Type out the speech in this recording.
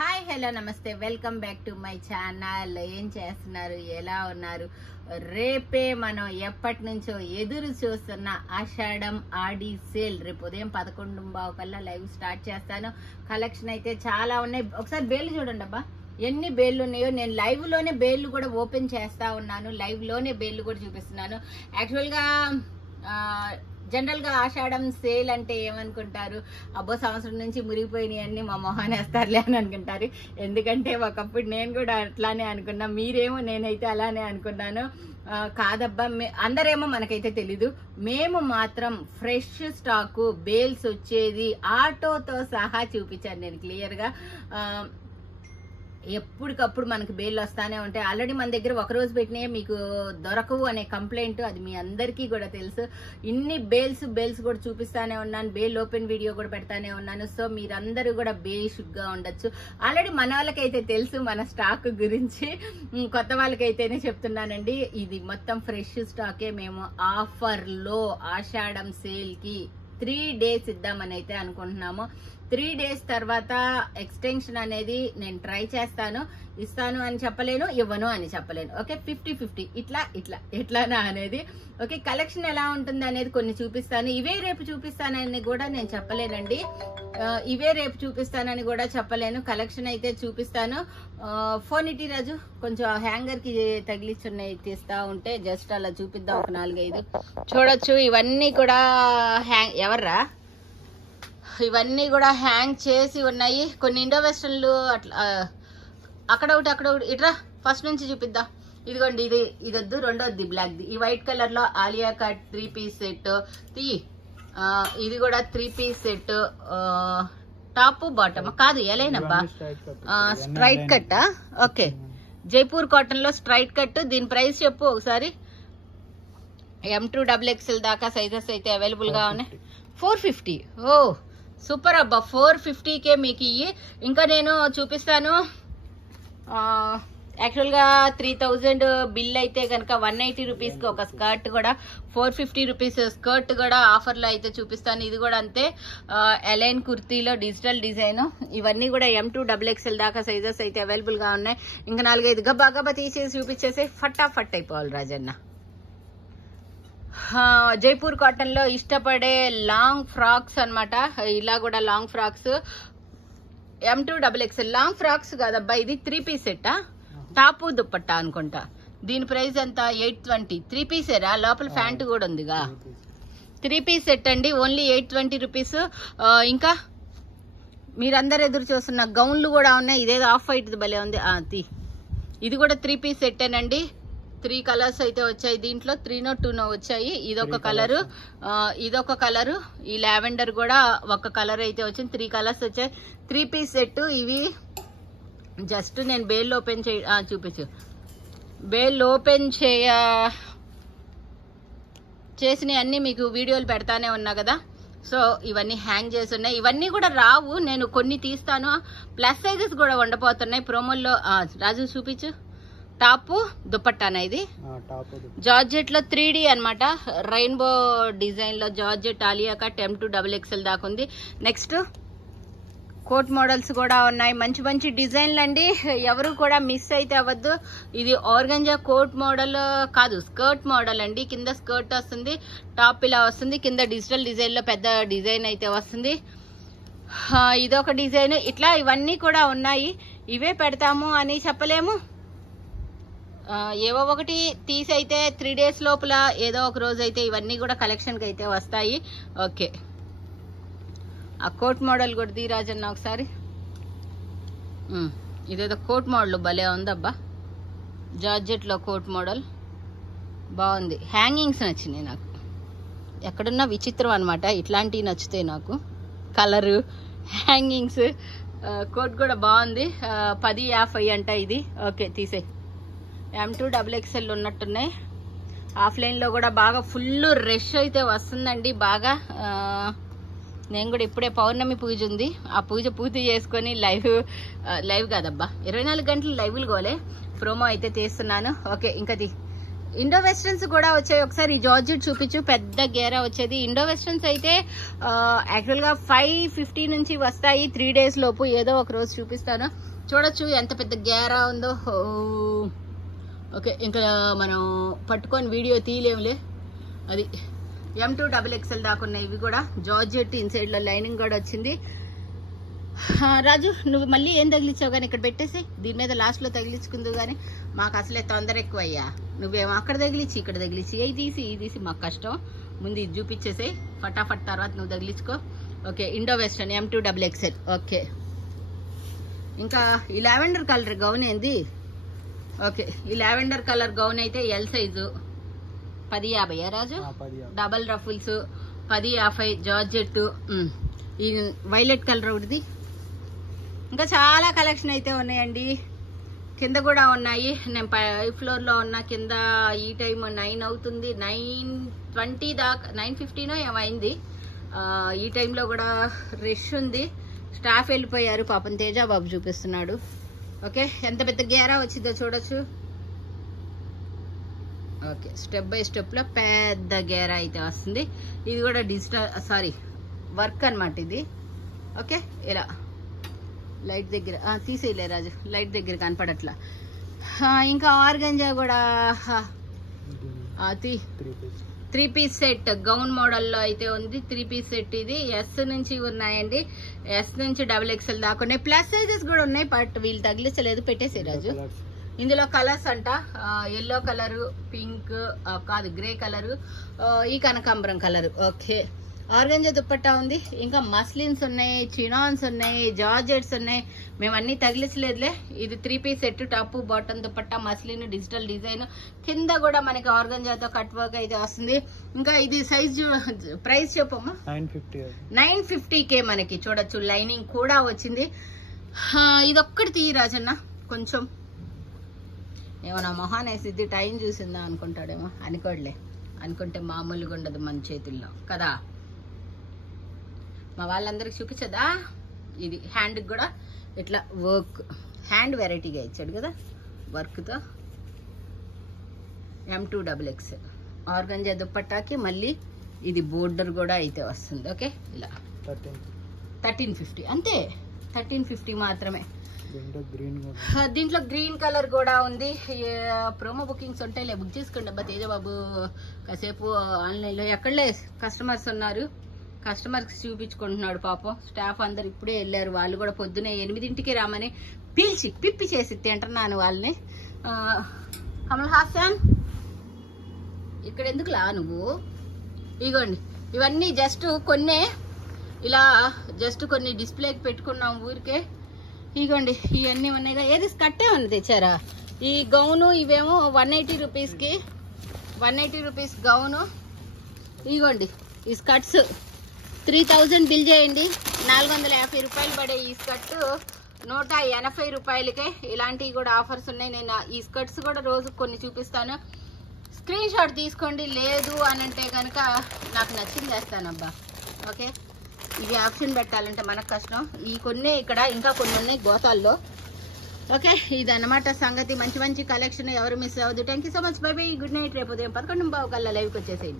Hi hello నమస్తే welcome back to my channel. ఏం చేస్తున్నారు, ఎలా ఉన్నారు? రేపే మనం ఎప్పటి నుంచో ఎదురు చూస్తున్న ఆషాఢం ఆడి సేల్ రేపు ఉదయం 11:15 కల్లా లైవ్ స్టార్ట్ చేస్తాను. కలెక్షన్ అయితే చాలా ఉన్నాయి. ఒకసారి బేళ్ళు చూడండి అబ్బా, ఎన్ని బేళ్ళు ఉన్నాయో. నేను లైవ్ లోనే బేళ్ళు కూడా ఓపెన్ చేస్తా ఉన్నాను, లైవ్ లోనే బేళ్ళు కూడా చూపిస్తున్నాను. యాక్చువల్ గా జనరల్ గా ఆషాఢం సేల్ అంటే ఏమనుకుంటారు, అబ్బో సంవత్సరం నుంచి మురిగిపోయినాయి అన్ని మా మొహాన్ని వేస్తారులే అని అనుకుంటారు. ఎందుకంటే ఒకప్పుడు నేను కూడా అట్లానే అనుకున్నా, మీరేమో నేనైతే అలానే అనుకున్నాను. కాదబ్బా, అందరేమో మనకైతే తెలీదు, మేము మాత్రం ఫ్రెష్ స్టాకు బేల్స్ వచ్చేది ఆటోతో సహా చూపించాను నేను క్లియర్ గా. ఎప్పటికప్పుడు మనకు బేళ్ళు వస్తానే ఉంటాయి. ఆల్రెడీ మన దగ్గర ఒక రోజు పెట్టినా మీకు దొరకవు అనే కంప్లైంట్ అది మీ అందరికీ కూడా తెలుసు. ఇన్ని బేల్స్ కూడా చూపిస్తానే ఉన్నాను, బేల్ ఓపెన్ వీడియో కూడా పెడతానే ఉన్నాను. సో మీరందరూ కూడా బేషుగ్గా ఉండొచ్చు. ఆల్రెడీ మన వాళ్ళకైతే తెలుసు మన స్టాక్ గురించి, కొత్త వాళ్ళకైతేనే చెప్తున్నానండి. ఇది మొత్తం ఫ్రెష్ స్టాకే. మేము ఆఫర్ లో ఆషాఢం సేల్ కి 3 days ఇద్దామని అయితే అనుకుంటున్నాము. 3 days తర్వాత ఎక్స్టెన్షన్ అనేది నేను ట్రై చేస్తాను. ఇస్తాను అని చెప్పలేను, ఇవ్వను అని చెప్పలేను. ఓకే, 50-50 ఎట్లానా అనేది. ఓకే, కలెక్షన్ ఎలా ఉంటుంది అనేది కొన్ని చూపిస్తాను. ఇవే రేపు చూపిస్తానని కూడా నేను చెప్పలేనండి, ఇవే రేపు చూపిస్తానని కూడా చెప్పలేను. కలెక్షన్ అయితే చూపిస్తాను. ఫోన్ ఇటీ రాజు, కొంచెం హ్యాంగర్ కి తగిలిచున్నాయి, తీస్తా ఉంటే జస్ట్ అలా చూపిద్దాం. ఒక 4-5 చూడొచ్చు. ఇవన్నీ కూడా ఎవర్రా, ఇవన్నీ కూడా హ్యాంగ్ చేసి ఉన్నాయి. కొన్ని ఇండో వెస్టర్న్లు అట్లా అక్కడ ఒకటి ఇట్రా ఫస్ట్ నుంచి చూపిద్దాం. ఇదిగోండి, ఇది వద్దు, రెండోది బ్లాక్ ది. ఈ వైట్ కలర్ లో ఆలియా కట్ 3 piece సెట్ తీ. ఇది కూడా 3 piece సెట్, టాప్ బాటమ్ కాదు, ఎలైనబ్బా straight cut. Okay, Jaipur cotton లో స్ట్రైట్ కట్. దీని ప్రైస్ చెప్పు ఒకసారి. M2 XXL దాకా సైజెస్ అయితే అవైలబుల్ గా ఉన్నాయి. 450. ఓ సూపర్ అబ్బా, 450కే మీకు ఇవి. ఇంకా నేను చూపిస్తాను. యాక్చువల్ గా 3000 బిల్ అయితే కనుక 180 రూపీస్ కి ఒక స్కర్ట్ కూడా, 450 రూపీస్ స్కర్ట్ కూడా ఆఫర్ లో అయితే చూపిస్తాను. ఇది కూడా అంతే, ఎలైన్ కుర్తీలో డిజిటల్ డిజైన్. ఇవన్నీ కూడా M2 XXL దాకా సైజెస్ అయితే అవైలబుల్ గా ఉన్నాయి. ఇంకా 4-5 గబ్బా తీసేసి చూపించేసి ఫటాఫట్ అయిపోవాలి రాజన్న. జైపూర్ కాటన్ లో ఇష్టపడే లాంగ్ ఫ్రాక్స్ అన్నమాట. ఇలా కూడా long frocks M2 XXL long frocks కాదబ్బా, ఇది 3 piece సెట్టా, టాపు దుప్పట్టా అనుకుంటా. దీని ప్రైస్ ఎంత? 820. 3 piece రా, లోపల ప్యాంట్ కూడా ఉందిగా. 3 piece సెట్ అండి, ఓన్లీ 820 రూపీస్. ఇంకా మీరందరు ఎదురు చూస్తున్న గౌన్లు కూడా ఉన్నాయి. ఇదేదో ఆఫ్ వైట్ భలే ఉంది. ఇది కూడా 3 piece సెట్టేనండి. 3 కలర్స్ అయితే వచ్చాయి దీంట్లో, 3నో 2నో వచ్చాయి. ఇదొక కలరు, ఇదొక కలరు, ఈ లావెండర్ కూడా ఒక కలర్ అయితే వచ్చింది. 3 కలర్స్ వచ్చాయి. 3 piece సెట్. ఇవి జస్ట్ నేను బేల్ ఓపెన్ చూపించు. బేల్ ఓపెన్ చేసిన అన్ని మీకు వీడియోలు పెడతానే ఉన్నా కదా. సో ఇవన్నీ హ్యాంగ్ చేసి ఉన్నాయి. ఇవన్నీ కూడా రావు, నేను కొన్ని తీస్తాను. ప్లస్ సైజెస్ కూడా ఉండబోతున్నాయి ప్రోమోల్లో. రాజు చూపించు. టాప్ దుపట్టానా, ఇది జార్జెట్ లో 3D అనమాట, రెయిన్బో డిజైన్ లో georgette Alia cut M2 XXL దాకా ఉంది. నెక్స్ట్ కోట్ మోడల్స్ కూడా ఉన్నాయి, మంచి డిజైన్లు అండి. ఎవరు కూడా మిస్ అయితే అవ్వద్దు. ఇది ఆర్గంజా కోట్ మోడల్ కాదు, స్కర్ట్ మోడల్ అండి. కింద స్కర్ట్ వస్తుంది, టాప్ ఇలా వస్తుంది, కింద డిజిటల్ డిజైన్ లో పెద్ద డిజైన్ అయితే వస్తుంది. ఇదొక డిజైన్. ఇట్లా ఇవన్నీ కూడా ఉన్నాయి. ఇవే పెడతాము అని చెప్పలేము, ఏవో ఒకటి తీసి అయితే 3 days లోపల ఏదో ఒక రోజు అయితే ఇవన్నీ కూడా కలెక్షన్కి అయితే వస్తాయి. ఓకే, ఆ కోట్ మోడల్ కూడా తీరాజన్న ఒకసారి. ఇదేదో కోట్ మోడల్ భలే ఉందబ్బా, జార్జెట్లో కోట్ మోడల్ బాగుంది. హ్యాంగింగ్స్ నచ్చినాయి నాకు, ఎక్కడున్నా విచిత్రం అనమాట. ఇట్లాంటివి నచ్చుతాయి నాకు, కలరు హ్యాంగింగ్స్. కోట్ కూడా బాగుంది. 1050 అంట ఇది. ఓకే తీసే. M2 XXL ఉన్నట్టున్నాయి. ఆఫ్లైన్లో కూడా బాగా ఫుల్ రష్ అయితే వస్తుందండి బాగా. నేను కూడా ఇప్పుడే పౌర్ణమి పూజ ఉంది, ఆ పూర్తి చేసుకొని లైవ్ కాదబ్బా 24 గంటలు లైవ్లు గోలే ప్రోమో అయితే తీస్తున్నాను. ఓకే, ఇంకా ఇండో వెస్టర్న్స్ కూడా వచ్చాయి. ఒకసారి ఈ జార్జెట్ చూపించు, పెద్ద గేరా వచ్చేది. ఇండో వెస్టర్న్స్ అయితే యాక్చువల్ గా 550 నుంచి వస్తాయి 3 days లోపు. ఏదో ఒక రోజు చూపిస్తాను. చూడొచ్చు ఎంత పెద్ద గేరా ఉందో. ఓకే, ఇంకా మనం పట్టుకొని వీడియో తీయలేములే. అది M2XXL దాకా ఉన్నాయి. ఇవి కూడా జార్జెట్, ఇన్సైడ్ లో లైనింగ్ కూడా వచ్చింది. రాజు, నువ్వు మళ్ళీ ఏం తగిలించావు కానీ ఇక్కడ పెట్టేసి దీని మీద లాస్ట్ లో తగిలించుకుందు కానీ మాకు అసలే తొందర ఎక్కువ అయ్యా. నువ్వేమో అక్కడ తగిలించి ఇక్కడ తగిలించి ఈ తీసి మాకు కష్టం. ముందు ఇది చూపించేసాయి ఫటాఫట్, తర్వాత నువ్వు తగిలించుకో. Okay, indo western M2XXL. Okay, ఇంకా ఈ లావెండర్ కలర్ గౌన్ ఏంది? ఓకే, ఈ లావెండర్ కలర్ గౌన్ అయితే L size 1050 Raju. Double ruffles 1050 georgette. ఈ వైలెట్ కలర్ ఒకటిది. ఇంకా చాలా కలెక్షన్ అయితే ఉన్నాయండి. కింద కూడా ఉన్నాయి. నేను 5th floor లో ఉన్నా. కింద ఈ టైం 9 అవుతుంది. 9:20 దాకా 9:15 ఏమైంది. ఈ టైంలో కూడా రష్ ఉంది. స్టాఫ్ వెళ్ళిపోయారు పాపం. తేజ బాబు చూపిస్తున్నాడు. ఓకే, ఎంత పెద్ద గేరా వచ్చిందో చూడొచ్చు. ఓకే, స్టెప్ బై స్టెప్ లో పెద్ద గేరా అయితే వస్తుంది. ఇది కూడా డిజిటల్ వర్క్ అన్నమాట ఇది. ఓకే, ఇలా లైట్ దగ్గర తీసేయలే రాజు, లైట్ దగ్గర కనపడట్లా. ఇంకా ఆర్గంజా కూడా 3 piece సెట్ గౌన్ మోడల్లో అయితే ఉంది. 3 piece సెట్ ఇది. ఎస్ నుంచి ఉన్నాయండి. ఎస్ నుంచి XXL దాకా ఉన్నాయి. ప్లస్ సైజెస్ కూడా ఉన్నాయి. బట్ వీళ్ళు తగిలించలేదు, పెట్టేసే రాజు. ఇందులో కలర్స్ అంట, ఎల్లో కలరు, పింక్ కాదు గ్రే కలరు, ఈ కనకాంబరం కలరు. ఓకే, ఆర్గంజా దుప్పట్టా ఉంది. ఇంకా మస్లిన్స్ ఉన్నాయి, చినాన్స్ ఉన్నాయి, జార్జెట్స్ ఉన్నాయి. మేము అన్ని తగిలించలేదులే. ఇది 3 piece set, top bottom dupatta, muslin, digital design. కింద కూడా మనకి ఆర్గంజాతో కట్ వర్క్ అయితే వస్తుంది. ఇంకా ఇది సైజ్ ప్రైస్ చెప్పమ్మా. 950K మనకి. చూడొచ్చు, లైనింగ్ కూడా వచ్చింది. ఇదొక్కటి తీయి రాజన్న. కొంచెం ఏమన్నా మొహాన్ వేసిద్ది టైం చూసిందా అనుకుంటాడేమో. అనుకోడలే, అనుకుంటే మామూలుగా ఉండదు మన చేతుల్లో కదా. మా వాళ్ళందరికి చూపించదా. ఇది హ్యాండ్ కూడా ఇట్లా వర్క్, హ్యాండ్ వెరైటీగా ఇచ్చాడు కదా వర్క్తో. M2XXL ఆర్గంజా దుప్పట్టాకి మళ్ళీ ఇది బోర్డర్ కూడా అయితే వస్తుంది. ఓకే, ఇలా 1350 అంతే. 1350 మాత్రమే. దీంట్లో గ్రీన్ కలర్ కూడా ఉంది. ప్రోమో బుకింగ్స్ ఉంటాయిలే, బుక్ చేసుకోండి అబ్బా. తేజ బాబు కాసేపు ఆన్లైన్లో ఎక్కడలే కస్టమర్స్ ఉన్నారు. కస్టమర్స్ చూపించుకుంటున్నాడు పాపం. స్టాఫ్ అందరు ఇప్పుడే వెళ్ళారు. వాళ్ళు కూడా పొద్దునే 8ంటికి రామని పిప్పి చేసి తింటున్నాను వాళ్ళని. కమల్ హాసన్, ఇక్కడ ఎందుకు లా నువ్వు? ఇగోండి, ఇవన్నీ జస్ట్ కొన్నే, ఇలా జస్ట్ కొన్ని డిస్ప్లేకి పెట్టుకున్నాం ఊరికే. ఇగోండి, ఇవన్నీ ఉన్నాయిగా. ఏది స్కర్టే ఉంది తెచ్చారా? ఈ గౌను ఇవేమో 180 రూపీస్కి, 180 రూపీస్ గౌను. ఇగోండి ఈ స్కర్ట్స్ 3000 బిల్ చేయండి. 450 రూపాయలు పడే ఈ స్కర్ట్ 180 రూపాయలకే. ఇలాంటివి కూడా ఆఫర్స్ ఉన్నాయి. నేను ఈ స్కర్ట్స్ కూడా రోజు కొన్ని చూపిస్తాను. స్క్రీన్ షాట్ తీసుకోండి. లేదు అని అంటే కనుక నాకు నచ్చింది వేస్తానబ్బా. ఓకే, ఇవి ఆప్షన్ పెట్టాలంటే మనకు కష్టం. ఈ కొన్ని ఇక్కడ, ఇంకా కొన్ని ఉన్నాయి గోతాల్లో. ఓకే, ఇదన్నమాట సంగతి. మంచి మంచి కలెక్షన్. ఎవరు మిస్ అవ్వద్దు. Thank you so much. By by, good night. రేపు ఉదయం 11:15 కల్లా లైవ్కి వచ్చేసేయండి.